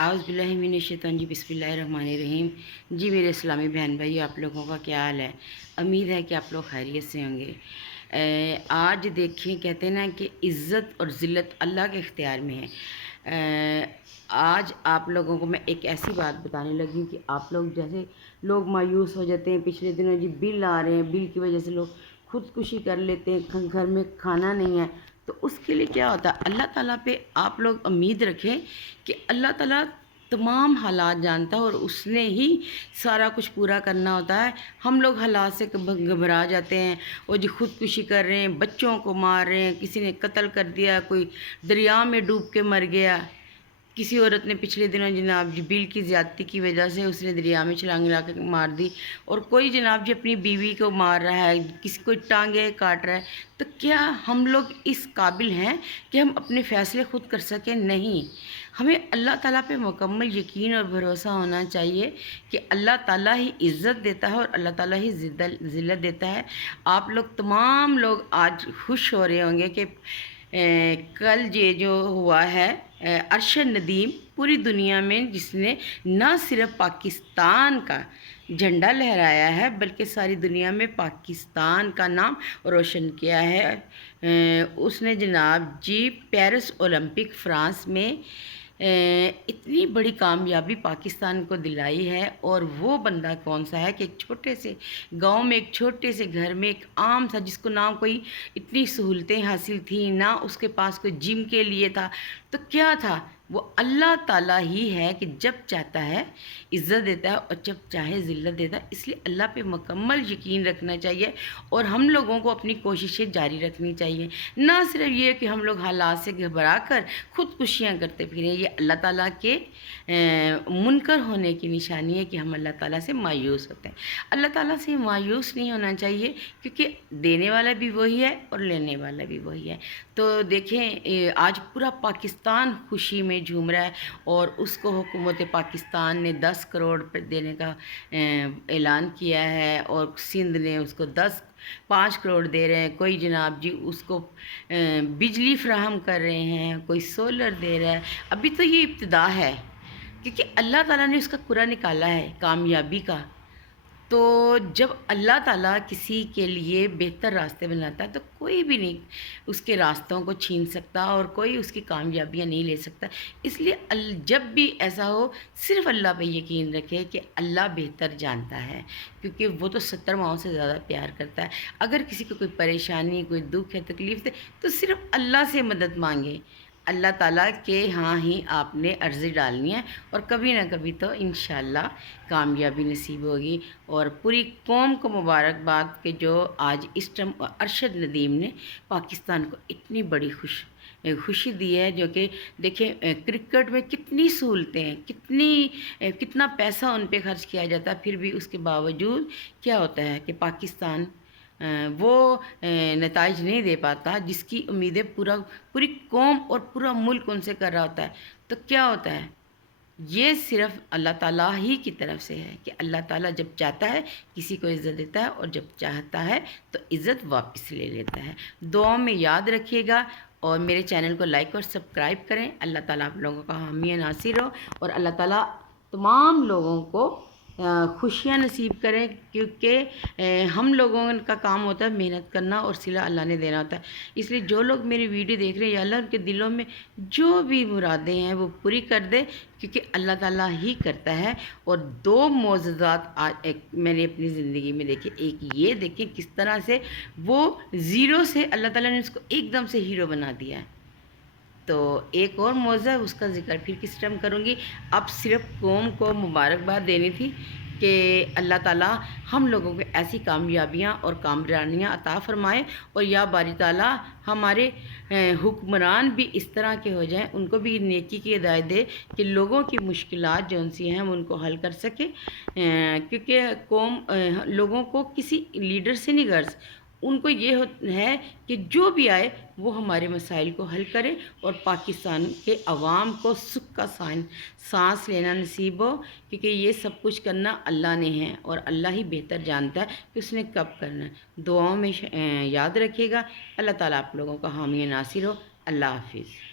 आउज़ बिल्लाहि मिनश शैतानिर रजीम बिस्मिल्लाहिर्रहमानिर्रहीम। जी मेरे इस्लामी बहन भाई, आप लोगों का क्या हाल है? उम्मीद है कि आप लोग खैरियत से होंगे। आज देखें, कहते हैं ना कि इज़्ज़त और ज़िल्लत अल्लाह के इख्तियार में है। आज आप लोगों को मैं एक ऐसी बात बताने लगी हूँ कि आप लोग जैसे लोग मायूस हो जाते हैं। पिछले दिनों जी बिल आ रहे हैं, बिल की वजह से लोग खुदकुशी कर लेते हैं, घर में खाना नहीं है। तो उसके लिए क्या होता है, अल्लाह ताला पे आप लोग उम्मीद रखें कि अल्लाह ताला तमाम हालात जानता है और उसने ही सारा कुछ पूरा करना होता है। हम लोग हालात से घबरा जाते हैं और जी खुदकुशी कर रहे हैं, बच्चों को मार रहे हैं, किसी ने कत्ल कर दिया, कोई दरिया में डूब के मर गया। किसी औरत ने पिछले दिनों जनाब जी बिल की ज़्यादती की वजह से उसने दरिया में छलांग लगा के मार दी। और कोई जनाब जी अपनी बीवी को मार रहा है, किसी को टांगे काट रहा है। तो क्या हम लोग इस काबिल हैं कि हम अपने फ़ैसले खुद कर सकें? नहीं। हमें अल्लाह ताला पे मुकम्मल यकीन और भरोसा होना चाहिए कि अल्लाह ताला ही इज़्ज़त देता है और अल्लाह ताला ही ज़िल्लत देता है। आप लोग तमाम लोग आज खुश हो रहे होंगे कि कल ये जो हुआ है अरशद नदीम पूरी दुनिया में, जिसने न सिर्फ पाकिस्तान का झंडा लहराया है बल्कि सारी दुनिया में पाकिस्तान का नाम रोशन किया है। उसने जनाब जी पेरिस ओलंपिक फ्रांस में इतनी बड़ी कामयाबी पाकिस्तान को दिलाई है। और वो बंदा कौन सा है कि एक छोटे से गांव में, एक छोटे से घर में, एक आम सा, जिसको ना कोई इतनी सहूलतें हासिल थी, ना उसके पास कोई जिम के लिए था। तो क्या था, वो अल्लाह ताला ही है कि जब चाहता है इज़्ज़त देता है और जब चाहे ज़िल्लत देता है। इसलिए अल्लाह पे मुकम्मल यकीन रखना चाहिए और हम लोगों को अपनी कोशिशें जारी रखनी चाहिए। ना सिर्फ ये कि हम लोग हालात से घबरा कर खुदकुशियाँ करते फिरें। ये अल्लाह ताला के मुनकर होने की निशानी है कि हम अल्लाह ताला से मायूस होते हैं। अल्लाह ताला से मायूस नहीं होना चाहिए, क्योंकि देने वाला भी वही है और लेने वाला भी वही है। तो देखें, आज पूरा पाकिस्तान खुशी में झूम रहा है और उसको हुकूमत पाकिस्तान ने 10 करोड़ देने का ऐलान किया है और सिंध ने उसको 5 करोड़ दे रहे हैं। कोई जनाब जी उसको बिजली फ्राहम कर रहे हैं, कोई सोलर दे रहा है। अभी तो ये इब्तिदा है, क्योंकि अल्लाह ताला ने उसका कुरा निकाला है कामयाबी का। तो जब अल्लाह ताला किसी के लिए बेहतर रास्ते बनाता है तो कोई भी नहीं उसके रास्तों को छीन सकता और कोई उसकी कामयाबियाँ नहीं ले सकता। इसलिए जब भी ऐसा हो, सिर्फ़ अल्लाह पे यकीन रखें कि अल्लाह बेहतर जानता है, क्योंकि वो तो 70 माओं से ज़्यादा प्यार करता है। अगर किसी को कोई परेशानी, कोई दुख है, तकलीफ़ है, तो सिर्फ़ अल्लाह से मदद मांगे। अल्लाह ताला के हाँ ही आपने अर्ज़ी डालनी है और कभी ना कभी तो इंशाअल्लाह कामयाबी नसीब होगी। और पूरी कौम को मुबारकबाद कि जो आज इस टाइम अरशद नदीम ने पाकिस्तान को इतनी बड़ी खुशी दी है। जो कि देखें, क्रिकेट में कितनी सहूलतें हैं, कितना पैसा उन पे खर्च किया जाता है, फिर भी उसके बावजूद क्या होता है कि पाकिस्तान वो नताइज नहीं दे पाता जिसकी उम्मीदें पूरी कौम और पूरा मुल्क उनसे कर रहा होता है। तो क्या होता है, ये सिर्फ़ अल्लाह ताला ही की तरफ से है कि अल्लाह ताला जब चाहता है किसी को इज़्ज़त देता है और जब चाहता है तो इज़्ज़त वापस ले लेता है। दुआ में याद रखिएगा और मेरे चैनल को लाइक और सब्सक्राइब करें। अल्लाह ताला आप लोगों का हामी नासिर हो और अल्लाह ताला तमाम लोगों को खुशियाँ नसीब करें, क्योंकि हम लोगों का काम होता है मेहनत करना और सिला अल्लाह ने देना होता है। इसलिए जो लोग मेरी वीडियो देख रहे हैं, या अल्लाह उनके दिलों में जो भी मुरादें हैं वो पूरी कर दे, क्योंकि अल्लाह ताला ही करता है। और 2 मोज़ज़ात आज एक मैंने अपनी ज़िंदगी में देखे। एक ये देखें किस तरह से वो ज़ीरो से अल्लाह ताला ने उसको एकदम से हीरो बना दिया है। तो एक और मौज़ा है, उसका ज़िक्र फिर किस टाइम करूँगी। अब सिर्फ़ कौम को मुबारकबाद देनी थी कि अल्लाह ताला हम लोगों को ऐसी कामयाबियाँ और कामरानियाँ अता फ़रमाए। और या बारी ताला हमारे हुक्मरान भी इस तरह के हो जाएं, उनको भी नेकी की हिदायत दे कि लोगों की मुश्किलात जौन सी हैं वो उनको हल कर सके। क्योंकि कौम लोगों को किसी लीडर से नहीं गर्ज़, उनको ये है कि जो भी आए वो हमारे मसाइल को हल करे और पाकिस्तान के अवाम को सुख का सांस लेना नसीब हो। क्योंकि ये सब कुछ करना अल्लाह ने है और अल्लाह ही बेहतर जानता है कि उसने कब करना है। दुआओं में याद रखिएगा। अल्लाह ताला आप लोगों का हामी नासिर हो। अल्लाह हाफिज़।